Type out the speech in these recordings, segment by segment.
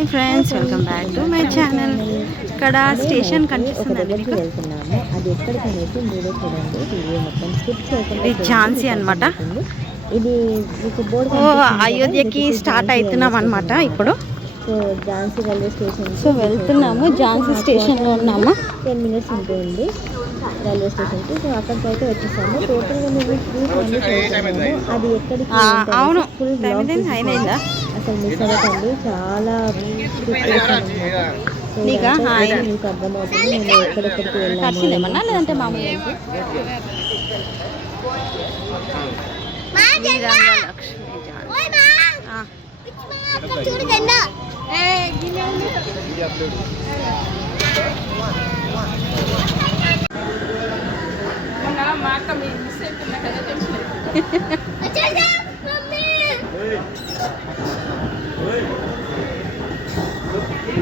Hi friends, welcome back to my channel. ఇక్కడ station కనిపిస్తుందండి మీకు. అది ఎక్కడికి అనేది మీరే చూడండి, వీడియో మొత్తం స్కిప్ చేయకుండా. ఇది ఝాన్సీ అనమాట. ఇది మీకు బోర్డు అయోధ్యకి స్టార్ట్ అవుతున్నాం అనమాట ఇప్పుడు. So Jhansi railway station. So వెళ్తున్నాము, ఝాన్సీ స్టేషన్లో ఉన్నాము. 10 minutes ఉంటుంది రైల్వే స్టేషన్కి. సో అక్కడికైతే వచ్చేసాము. టోటల్గా మేము అది ఎక్కడికి అవును ఫుల్ అయినా అసలు మిస్ అవ్వకండి, చాలా మీకు అర్థమవుతుంది నేను ఎక్కడెక్కడికి వెళ్ళాను. లేదంటే మామూలు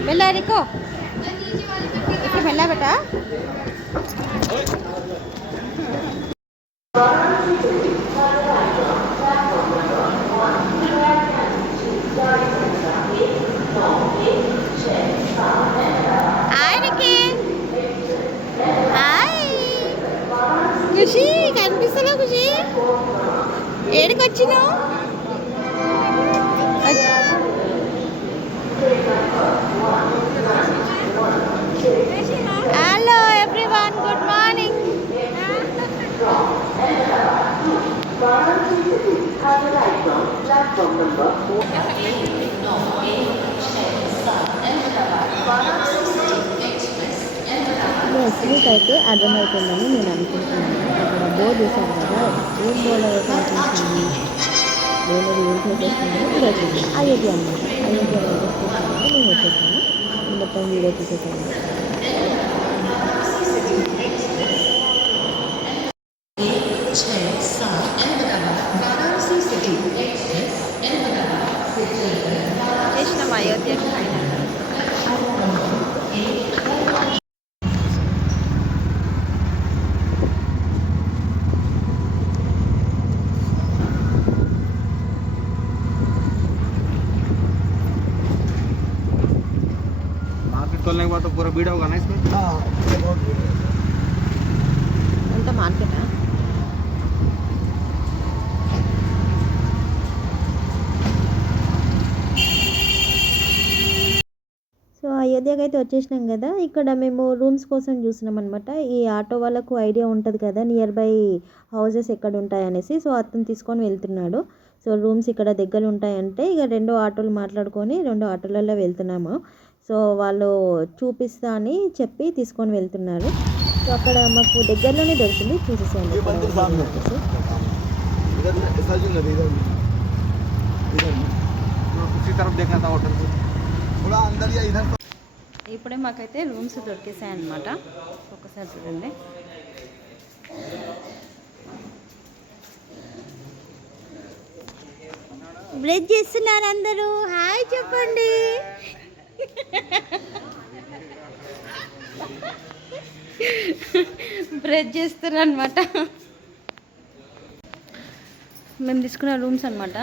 వెళ్ళారికో ఇక్కడ వెళ్ళా బేటా. ఖుషి కనిపిస్తలే, ఖుషి ఏడికి వచ్చినావు? Hello everyone, good morning. మీకైతే అర్థమవుతుందని నేను అనుకుంటున్నాను. అక్కడ బోర్డు చూసాను కదా, ఏం బోర్డు అనిపించింది, వేరే ఏం చేసేస్తున్నాను ఇది వచ్చింది అయోధ్య అనమాట. అయోధ్య రైల్వే స్టేషన్ మేము వచ్చేసాము. మొత్తం వీడియో తీసేసాము. అయోధ్య खोलने के बाद तो पूरा भीड़ होगा ना इसमें। अंत मार्केट సో అయోధ్యకి అయితే వచ్చేసినాం కదా. ఇక్కడ మేము రూమ్స్ కోసం చూసినాం అనమాట. ఈ ఆటో వాళ్ళకు ఐడియా ఉంటుంది కదా నియర్ బై హౌసెస్ ఎక్కడ ఉంటాయనేసి. సో అతను తీసుకొని వెళ్తున్నాడు. సో రూమ్స్ ఇక్కడ దగ్గర ఉంటాయంటే ఇక 2 ఆటోలు మాట్లాడుకొని 2 ఆటోలలో వెళ్తున్నాము. సో వాళ్ళు చూపిస్తా అని చెప్పి తీసుకొని వెళ్తున్నారు. సో అక్కడ మాకు దగ్గరలోనే దొరికింది, చూసేసాను. ఇప్పుడే మాకైతే రూమ్స్ దొరికేసాయి అన్నమాట. ఒకసారి చూడండి. బ్లెస్ చేస్తున్నారు అందరూ, హాయ్ చెప్పండి. బ్రెడ్ చేస్తారు అనమాట. మేము తీసుకున్న రూమ్స్ అనమాట,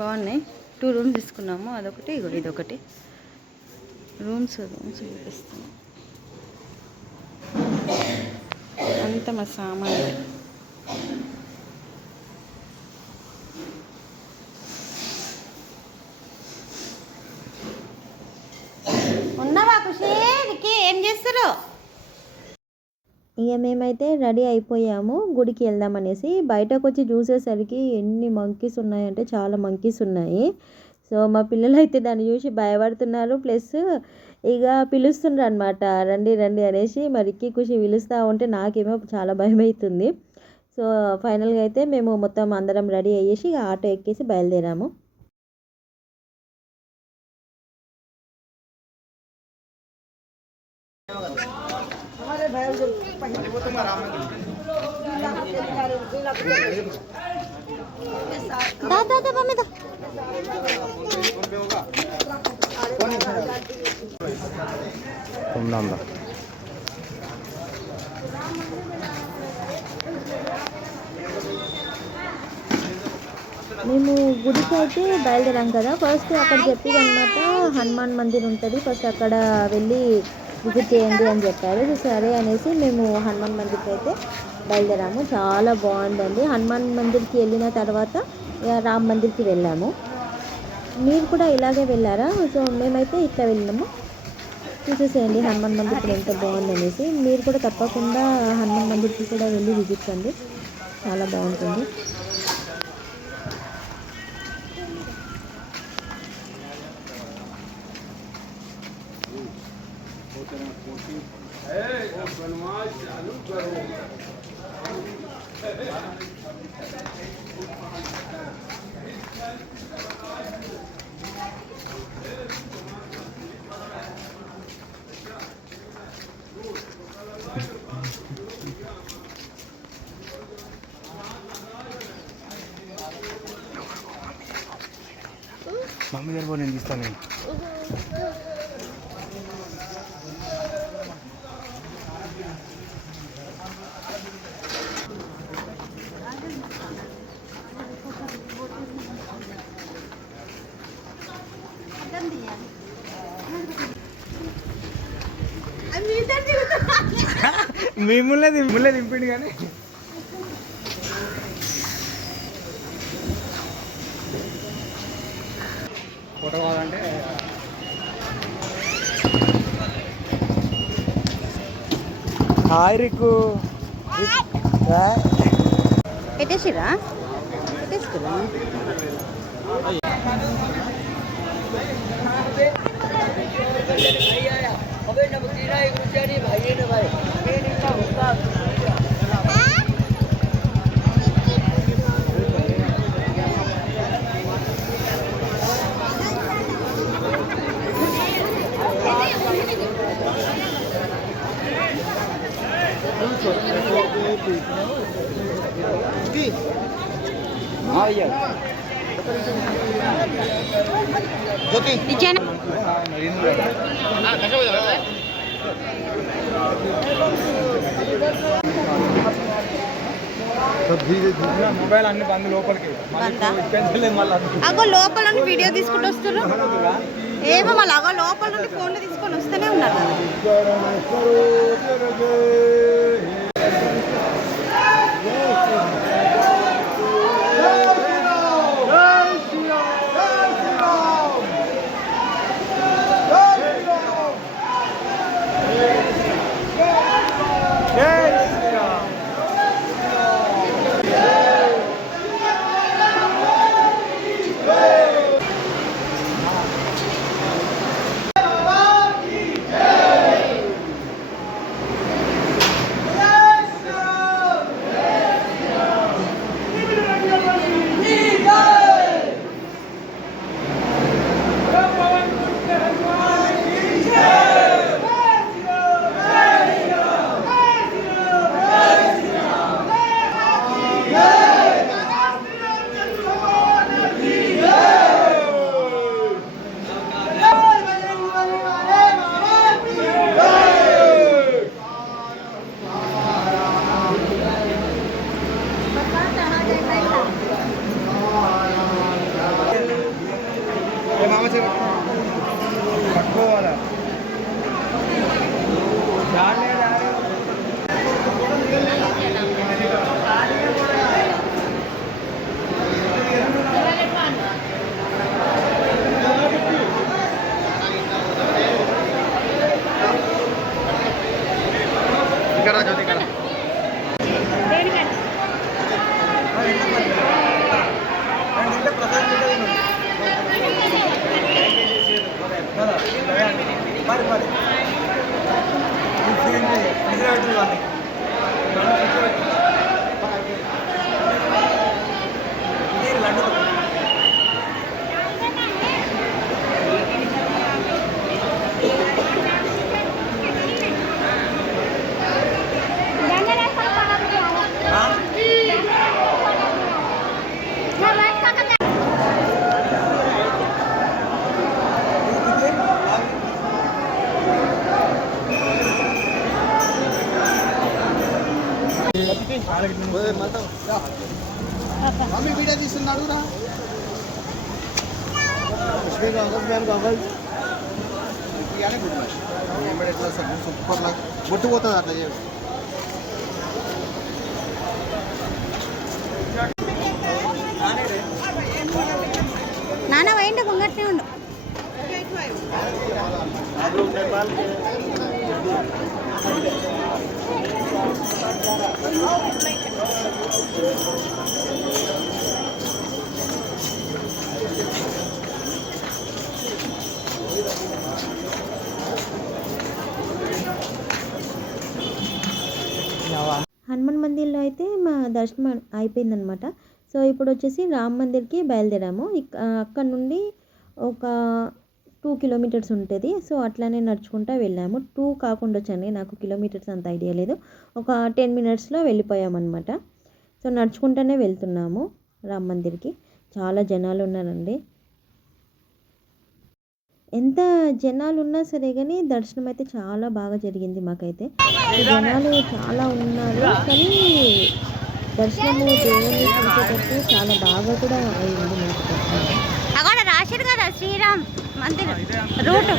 బాగున్నాయి. 2 రూమ్స్ తీసుకున్నాము, అదొకటి ఇదొకటి. రూమ్స్ చూపిస్తాము. అంత మా సామాన్. ఉన్నావా ఖుషి? ఏం చేస్తారు? ఇక మేమైతే రెడీ అయిపోయాము గుడికి వెళ్దామనేసి. బయటకు వచ్చి చూసేసరికి ఎన్ని మంకీస్ ఉన్నాయంటే చాలా మంకీస్ ఉన్నాయి. సో మా పిల్లలు అయితే దాన్ని చూసి భయపడుతున్నారు, ప్లస్ ఇక పిలుస్తుండ్రు అనమాట, రండి రండి అనేసి. మరి ఖుషి పిలుస్తూ ఉంటే నాకేమో చాలా భయం అవుతుంది. సో ఫైనల్గా అయితే మేము మొత్తం అందరం రెడీ అయ్యేసి ఆటో ఎక్కేసి బయలుదేరాము. మేము గుడికి అయితే బయలుదేరాం కదా. ఫస్ట్ అక్కడ చెప్పి అనమాట హనుమాన్ మందిర్ ఉంటుంది, ఫస్ట్ అక్కడ వెళ్ళి విజిట్ చేయండి అని చెప్పారు. సో సరే అనేసి మేము హనుమాన్ మందిర్కి అయితే బయలుదేరాము. చాలా బాగుందండి. హనుమాన్ మందిర్కి వెళ్ళిన తర్వాత రామ్ మందిర్కి వెళ్ళాము. మీరు కూడా ఇలాగే వెళ్ళారా? సో మేమైతే ఇట్లా వెళ్ళినాము. చూసేసేయండి హనుమాన్ మందిర్ కూడా ఎంత బాగుందనేసి. మీరు కూడా తప్పకుండా హనుమాన్ మందిర్కి కూడా వెళ్ళి విజిట్ చేయండి, చాలా బాగుంటుంది. మమ్మీ దగ్గర నేను తీస్తాను. నేను మిమ్మల్ని దింపిండి కానీ ఫోటో కావాలంటే హాయ్ రిక్కు పెట్టేసిరా పెట్టేసుకురా. మొబైల్ అన్ని బంద్ లోపలికి అగో లోపల నుండి వీడియో తీసుకుంటూ వస్తున్నారు. ఏమో మళ్ళీ అగో లోపల నుండి ఫోన్లు తీసుకొని వస్తూనే ఉన్నారు కదా. పట్టుకోవాలా ఇక్కడ జ్యోతి ఇక్కడ మరి మరి మమ్మీ వీడియో తీస్తున్నాడు రా. సూపర్ కొట్టిపోతుంది అట్లా నాన్న వేయండి ముంగట్నే ఉండు. హనుమాన్ మందిర్లో అయితే మా దర్శనం అయిపోయిందనమాట. సో ఇప్పుడు వచ్చేసి రామ్ మందిర్కి బయలుదేరాము. అక్కడ నుండి ఒక 2 కిలోమీటర్స్ ఉంటుంది. సో అట్లానే నడుచుకుంటూ వెళ్ళాము. 2 కాకుండా వచ్చండి, నాకు కిలోమీటర్స్ అంత ఐడియా లేదు. ఒక 10 మినిట్స్లో వెళ్ళిపోయామన్నమాట. సో నడుచుకుంటూనే వెళ్తున్నాము రామ్ మందిర్కి. చాలా జనాలు ఉన్నారండి. ఎంత జనాలు ఉన్నా సరే కానీ దర్శనం అయితే చాలా బాగా జరిగింది మాకైతే. జనాలు చాలా ఉన్నారు కానీ దర్శనము దేవుని చూసేటట్టు చాలా బాగా కూడా అయింది మాకు దర్శనం. అక్కడ రాశారు కదా శ్రీరామ్ మందిర్ రూట్.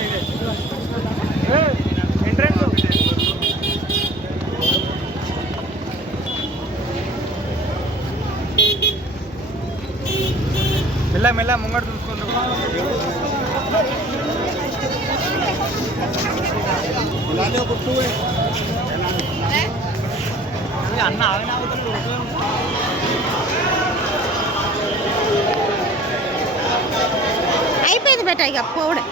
మెల్ల మెల్ల ముంగడు చూసుకుంటూ అన్న అయిపోయింది బెట ఇక పోవడం.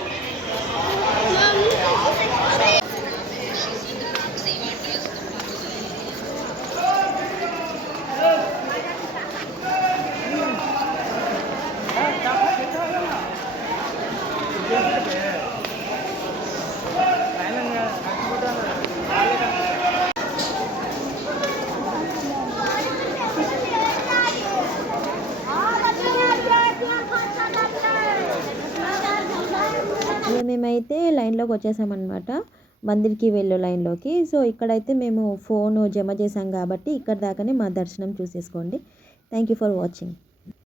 మేమైతే లైన్లోకి వచ్చేసామన్నమాట, మందిర్కి వెళ్ళు లైన్లోకి. సో ఇక్కడైతే మేము ఫోన్ జమ చేసాం కాబట్టి ఇక్కడ దాకానే మా దర్శనం చూసేసుకోండి. Thank you for watching.